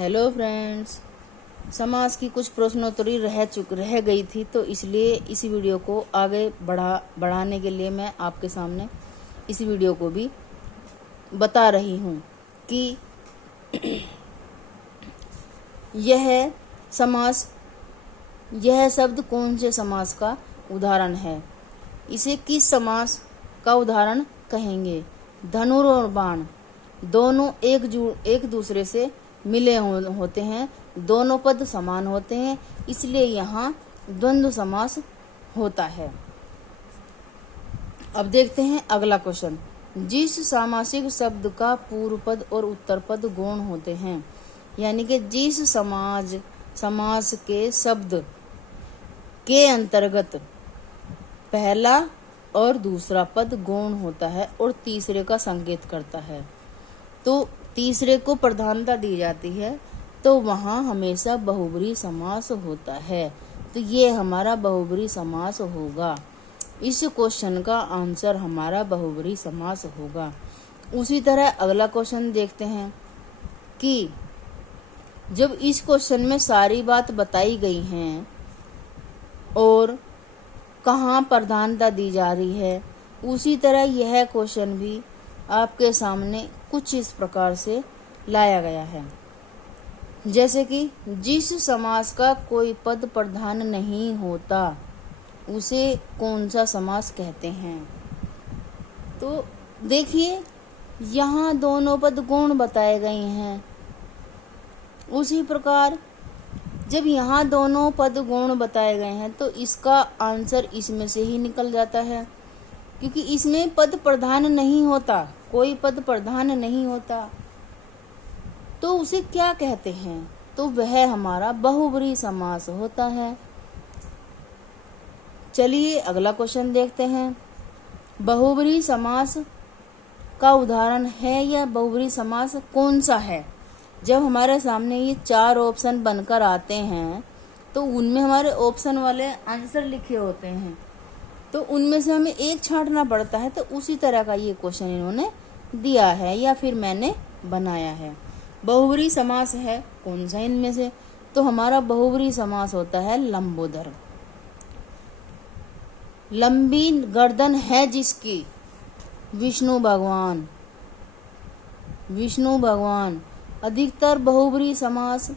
Hello friends, समाज की कुछ प्रश्नोत्तरी रह गई थी, तो इसलिए इस वीडियो को आगे बढ़ाने के लिए मैं आपके सामने इस वीडियो को भी बता रही हूँ कि यह समास यह शब्द कौन से समास का उदाहरण है। इसे किस समास का उदाहरण कहेंगे। धनुर और बाण दोनों एक दूसरे से मिले होते हैं, दोनों पद समान होते हैं, इसलिए यहाँ द्वंद्व समास होता है। अब देखते हैं अगला क्वेश्चन। जिस सामासिक शब्द का पूर्व पद और उत्तर पद गौण होते हैं, यानी कि जिस समास के शब्द के अंतर्गत पहला और दूसरा पद गौण होता है और तीसरे का संकेत करता है, तो तीसरे को प्रधानता दी जाती है, तो वहाँ हमेशा बहुब्री समास होता है। तो ये हमारा बहुब्री समास होगा। इस क्वेश्चन का आंसर हमारा बहुब्री समास होगा। उसी तरह अगला क्वेश्चन देखते हैं कि जब इस क्वेश्चन में सारी बात बताई गई है और कहाँ प्रधानता दी जा रही है, उसी तरह यह क्वेश्चन भी आपके सामने कुछ इस प्रकार से लाया गया है। जैसे कि जिस समास का कोई पद प्रधान नहीं होता उसे कौन सा समास कहते हैं। तो देखिए, यहाँ दोनों पद गौण बताए गए हैं। उसी प्रकार जब यहाँ दोनों पद गौण बताए गए हैं तो इसका आंसर इसमें से ही निकल जाता है, क्योंकि इसमें पद प्रधान नहीं होता, कोई पद प्रधान नहीं होता, तो उसे क्या कहते हैं। तो वह हमारा बहुब्री समास होता है। चलिए अगला क्वेश्चन देखते हैं। बहुब्री समास का उदाहरण है या बहुब्री समास कौन सा है। जब हमारे सामने ये 4 ऑप्शन बनकर आते हैं तो उनमें हमारे ऑप्शन वाले आंसर लिखे होते हैं, तो उनमें से हमें एक छांटना पड़ता है। तो उसी तरह का ये क्वेश्चन इन्होंने दिया है या फिर मैंने बनाया है। बहुब्री समास है कौन सा इनमें से, तो हमारा बहुब्री समास होता है लंबोदर। लंबी गर्दन है जिसकी, विष्णु भगवान। अधिकतर बहुब्री समास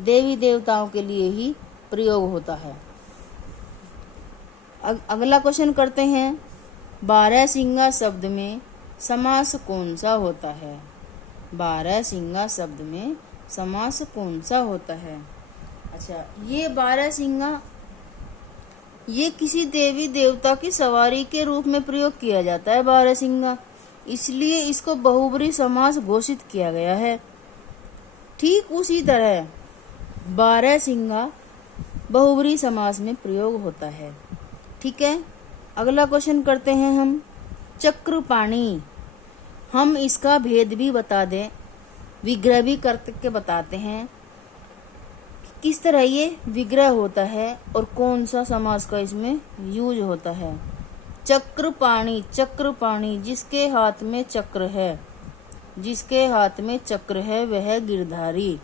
देवी देवताओं के लिए ही प्रयोग होता है। अगला क्वेश्चन करते हैं। बारहसिंगा शब्द में समास कौन सा होता है। बारहसिंगा शब्द में समास कौन सा होता है। अच्छा, ये बारहसिंगा ये किसी देवी देवता की सवारी के रूप में प्रयोग किया जाता है बारहसिंगा, इसलिए इसको बहुब्री समास घोषित किया गया है। ठीक उसी तरह बारहसिंगा बहुब्री समास में प्रयोग होता है। ठीक है, अगला क्वेश्चन करते हैं हम। चक्रपाणी, हम इसका भेद भी बता दें, विग्रह भी करके बताते हैं कि किस तरह ये विग्रह होता है और कौन सा समास का इसमें यूज होता है। चक्रपाणी जिसके हाथ में चक्र है वह गिरधारी।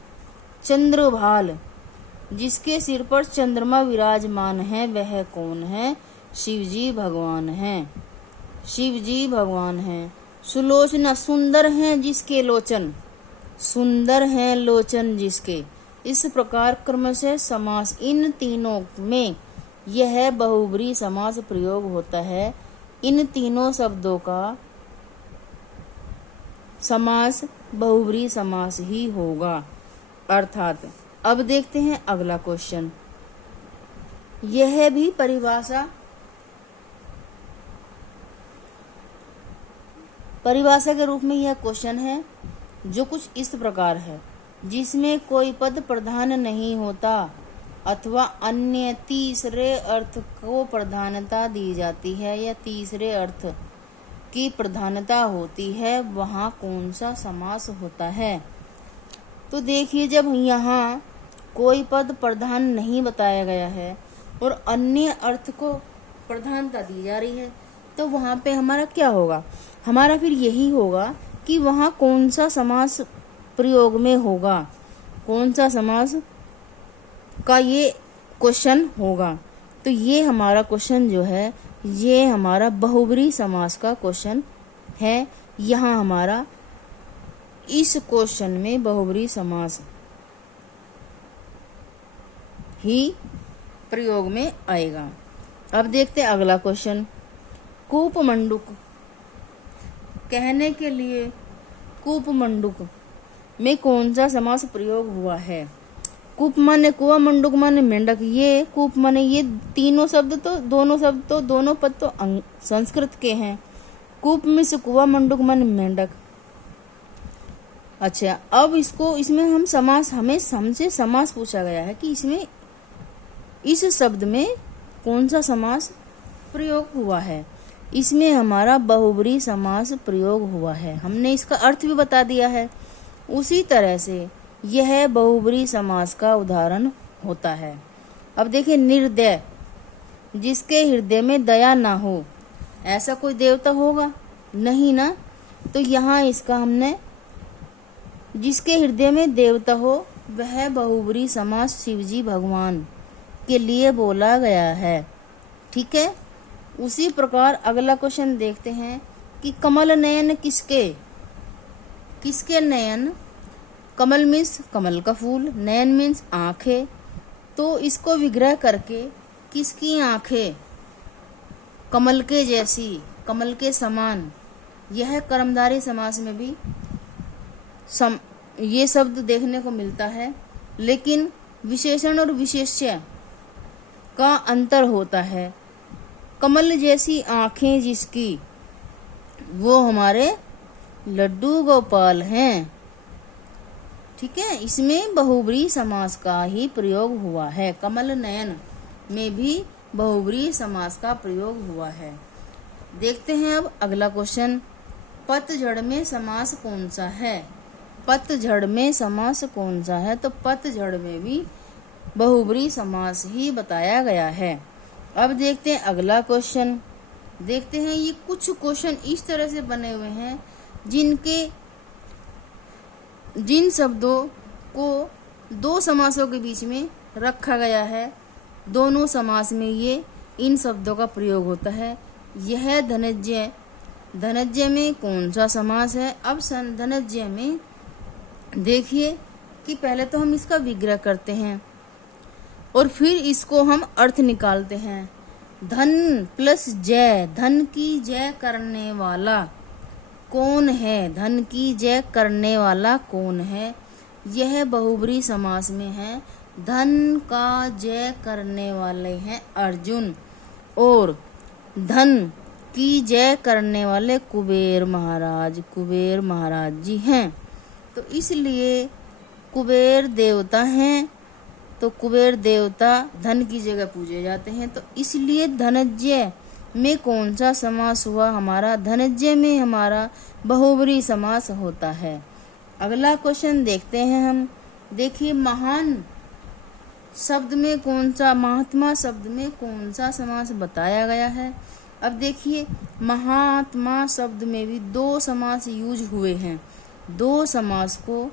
चंद्रभाल, जिसके सिर पर चंद्रमा विराजमान है वह कौन है। शिवजी भगवान हैं। सुलोचना, सुंदर हैं लोचन जिसके। इस प्रकार क्रमशः समास इन तीनों में यह बहुब्री समास प्रयोग होता है। इन तीनों शब्दों का समास बहुब्री समास ही होगा अर्थात। अब देखते हैं अगला क्वेश्चन। यह भी परिभाषा के रूप में यह क्वेश्चन है, जो कुछ इस प्रकार है। जिसमें कोई पद प्रधान नहीं होता अथवा अन्य तीसरे अर्थ को प्रधानता दी जाती है या तीसरे अर्थ की प्रधानता होती है, वहाँ कौन सा समास होता है। तो देखिए, जब यहाँ कोई पद प्रधान नहीं बताया गया है और अन्य अर्थ को प्रधानता दी जा रही है, तो वहाँ पे हमारा क्या होगा। हमारा फिर यही होगा कि वहाँ कौन सा समास प्रयोग में होगा। कौन सा समास का ये क्वेश्चन होगा। तो ये हमारा क्वेश्चन जो है ये हमारा बहुब्रीहि समास का क्वेश्चन है। यहाँ हमारा इस क्वेश्चन में बहुब्रीहि समास ही प्रयोग में आएगा। अब देखते हैं अगला क्वेश्चन। कूपमंडूक कहने के लिए कूपमंडूक में कौन सा समास प्रयोग हुआ है। कूप माने कुआं, मंडूक माने मेंढक। ये कूप माने ये तीनों शब्द तो दोनों पद तो संस्कृत के हैं। कूप में से कुआं, मंडूक माने मेंढक। अच्छा, अब इसमें हमसे समास पूछा गया है कि इसमें इस शब्द में कौन सा समास प्रयोग हुआ है। इसमें हमारा बहुब्रीहि समास प्रयोग हुआ है। हमने इसका अर्थ भी बता दिया है। उसी तरह से यह बहुब्रीहि समास का उदाहरण होता है। अब देखिए, निर्दय, जिसके हृदय में दया ना हो, ऐसा कोई देवता होगा नहीं ना। तो यहाँ इसका हमने जिसके हृदय में देवता हो वह बहुब्रीहि समास शिवजी भगवान के लिए बोला गया है। ठीक है। उसी प्रकार अगला क्वेश्चन देखते हैं कि कमल नयन किसके नयन। कमल मीन्स कमल का फूल, नयन मीन्स आंखें। तो इसको विग्रह करके किसकी आंखें कमल के जैसी, कमल के समान। यह कर्मधारय समास में भी ये शब्द देखने को मिलता है, लेकिन विशेषण और विशेष्य का अंतर होता है। कमल जैसी आंखें जिसकी, वो हमारे लड्डू गोपाल हैं। ठीक है। इसमें बहुब्रीहि समास का ही प्रयोग हुआ है। कमल नयन में भी बहुब्रीहि समास का प्रयोग हुआ है। देखते हैं अब अगला क्वेश्चन। पतझड़ में समास कौन सा है। पतझड़ में समास कौन सा है। तो पतझड़ में भी बहुब्रीहि समास ही बताया गया है। अब देखते हैं अगला क्वेश्चन। देखते हैं ये कुछ क्वेश्चन इस तरह से बने हुए हैं जिन शब्दों को दो समासों के बीच में रखा गया है। दोनों समास में ये इन शब्दों का प्रयोग होता है। यह धनंजय में कौन सा समास है। अब धनंजय में देखिए कि पहले तो हम इसका विग्रह करते हैं और फिर इसको हम अर्थ निकालते हैं। धन प्लस जय, धन की जय करने वाला कौन है। धन की जय करने वाला कौन है। यह बहुब्रीहि समास में है। धन का जय करने वाले हैं अर्जुन और धन की जय करने वाले कुबेर महाराज जी हैं। तो इसलिए कुबेर देवता हैं, तो कुबेर देवता धन की जगह पूजे जाते हैं। तो इसलिए धनंजय में कौन सा समास हुआ हमारा। धनंजय में हमारा बहुब्रीहि समास होता है। अगला क्वेश्चन देखते हैं हम। देखिए, महान शब्द में कौन सा, महात्मा शब्द में कौन सा समास बताया गया है। अब देखिए, महात्मा शब्द में भी दो समास यूज हुए हैं। दो समास को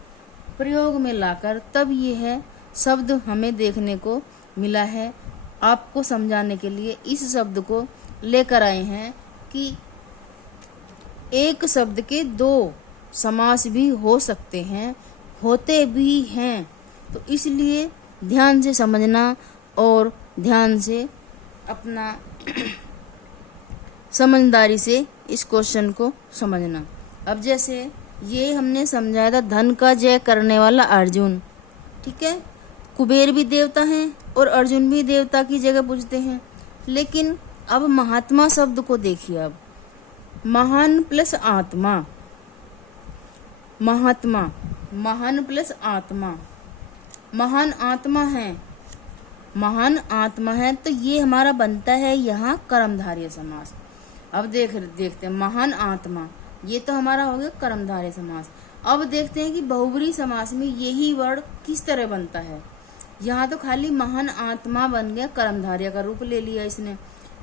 प्रयोग में लाकर तब यह शब्द हमें देखने को मिला है। आपको समझाने के लिए इस शब्द को लेकर आए हैं कि एक शब्द के दो समास भी हो सकते हैं, होते भी हैं। तो इसलिए ध्यान से समझना और ध्यान से अपना समझदारी से इस क्वेश्चन को समझना। अब जैसे ये हमने समझाया था, धन का जय करने वाला अर्जुन। ठीक है। कुबेर भी देवता हैं और अर्जुन भी देवता की जगह पूजते हैं। लेकिन अब महात्मा शब्द को देखिए। अब महान प्लस आत्मा, महात्मा, महान प्लस आत्मा, महान आत्मा है, महान आत्मा है। तो ये हमारा बनता है यहाँ कर्मधारय समास। अब देखते हैं महान आत्मा, ये तो हमारा हो गया कर्मधारय समास। अब देखते हैं कि बहुब्रीहि समास में यही वर्ड किस तरह बनता है। यहाँ तो खाली महान आत्मा बन गया, कर्मधारय का रूप ले लिया इसने।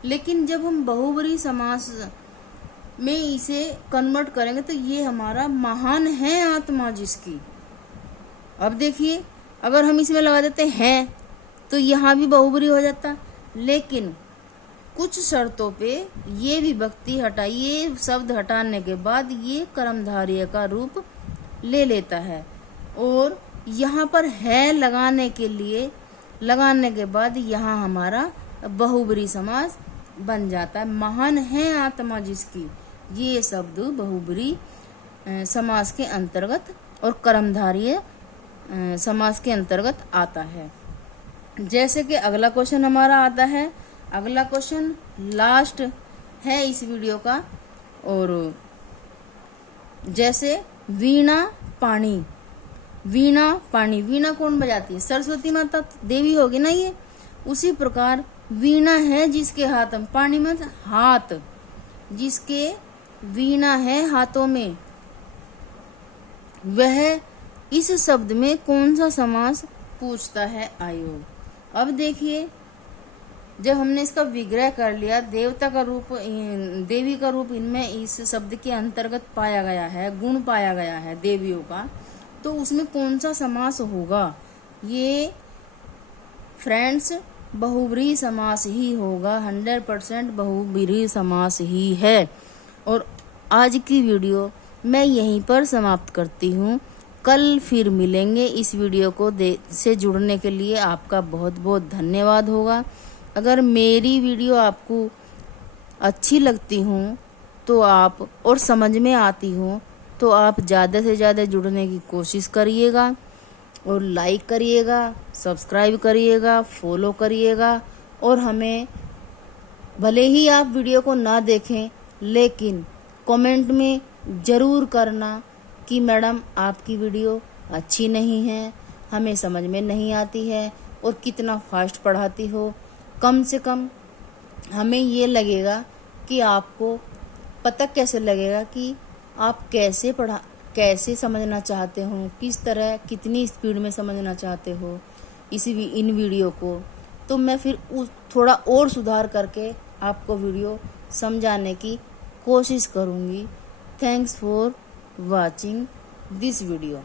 लेकिन जब हम बहुब्रीहि समास में इसे कन्वर्ट करेंगे तो ये हमारा महान है आत्मा जिसकी। अब देखिए, अगर हम इसमें लगा देते हैं तो यहाँ भी बहुब्री हो जाता, लेकिन कुछ शर्तों पे ये विभक्ति ये शब्द हटाने के बाद ये कर्मधारय का रूप ले लेता है, और यहाँ पर है लगाने के बाद यहाँ हमारा बहुब्री समास बन जाता है। महान है आत्मा जिसकी, ये शब्द बहुब्री समास के अंतर्गत और कर्मधारय समास के अंतर्गत आता है। जैसे कि अगला क्वेश्चन हमारा आता है, अगला क्वेश्चन लास्ट है इस वीडियो का, और जैसे वीणा पानी, वीणा पानी, वीणा कौन बजाती है? सरस्वती माता देवी होगी ना ये। उसी प्रकार वीणा है जिसके हाथ में, पानी में हाथ, जिसके वीणा है हाथों में, वह इस शब्द में कौन सा समास पूछता है आयोग। अब देखिए, जब हमने इसका विग्रह कर लिया, देवता का रूप, देवी का रूप इनमें इस शब्द के अंतर्गत पाया गया है, गुण पाया गया है देवियों का, तो उसमें कौन सा समास होगा? ये फ्रेंड्स बहुब्री समास ही होगा, 100% बहुब्री समास ही है। और आज की वीडियो मैं यहीं पर समाप्त करती हूँ। कल फिर मिलेंगे। इस वीडियो को से जुड़ने के लिए आपका बहुत बहुत धन्यवाद होगा। अगर मेरी वीडियो आपको अच्छी लगती हो तो आप, और समझ में आती हो तो आप ज़्यादा से ज़्यादा जुड़ने की कोशिश करिएगा, और लाइक करिएगा, सब्सक्राइब करिएगा, फॉलो करिएगा, और हमें, भले ही आप वीडियो को ना देखें लेकिन कमेंट में ज़रूर करना कि मैडम आपकी वीडियो अच्छी नहीं है, हमें समझ में नहीं आती है, और कितना फास्ट पढ़ाती हो। कम से कम हमें ये लगेगा कि आपको पता कैसे लगेगा कि आप कैसे समझना चाहते हो, किस तरह, कितनी स्पीड में समझना चाहते हो इन वीडियो को। तो मैं फिर थोड़ा और सुधार करके आपको वीडियो समझाने की कोशिश करूँगी। Thanks for watching this video।